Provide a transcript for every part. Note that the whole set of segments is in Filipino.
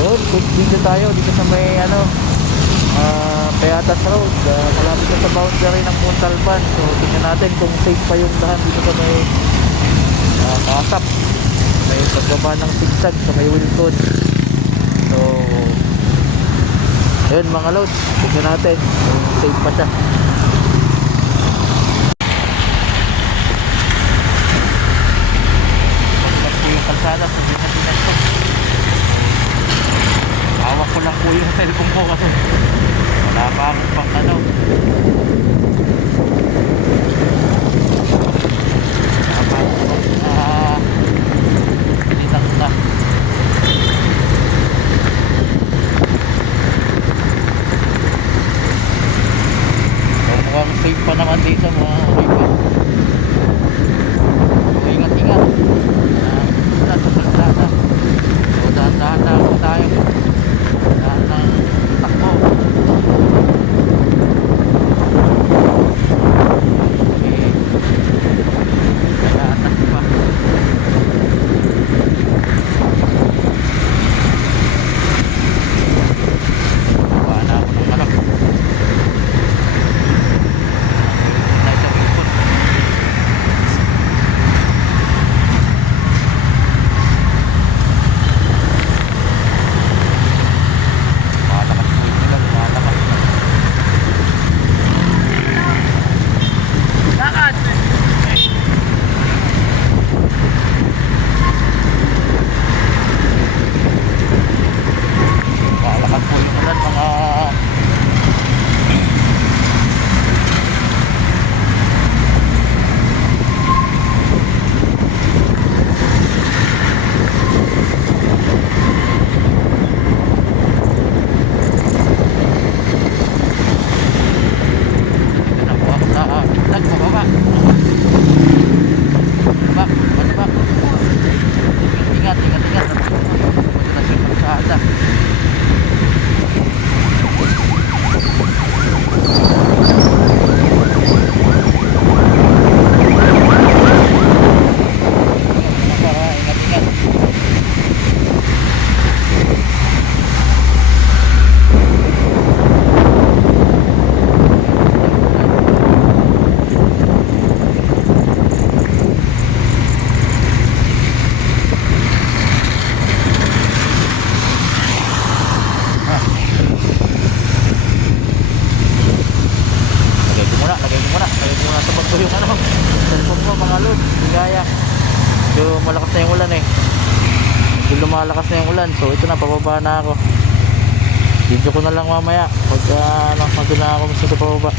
Yun, quick video tayo dito sa may Peatas Road, malapit na sa boundary ng Montalban. So tingnan natin kung safe pa yung daan dito sa may Kasap, may pagbaba ng sigsag sa may Wilcon. So yun mga lods, tingnan natin kung safe pa siya. Pagkat po yung kalsada sa Pilipinas ko, hawak ko lang po yung cellphone ko kasi wala pa akong pang pinitang na. So mukhang safe pa naman dito mga kaibigan. So ingat-ingat sa kalsada. So dahan-dahan lang tayo, dahan ng takbo. Malakas na yung ulan eh. Medyo lumalakas na yung ulan. So ito na, pababa na ako. Video ko na lang mamaya pagka nandun na ako sa pababa.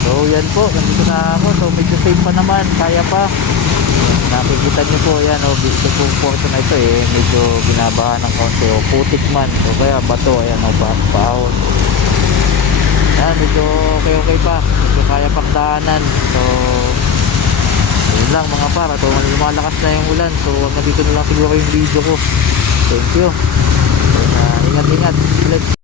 So yan po, nandito na ako. So medyo safe pa naman, kaya pa. Nakikita nyo po yan, dito po portion na ito eh, medyo binabahan ng konti o putik man. So kaya bato, ayan paahon. Yan, medyo okay pa, medyo kaya pang daanan. So yun lang mga para, so lumalakas na yung ulan. So hanggang dito na lang siguro yung video ko. Thank you. So, ingat-ingat.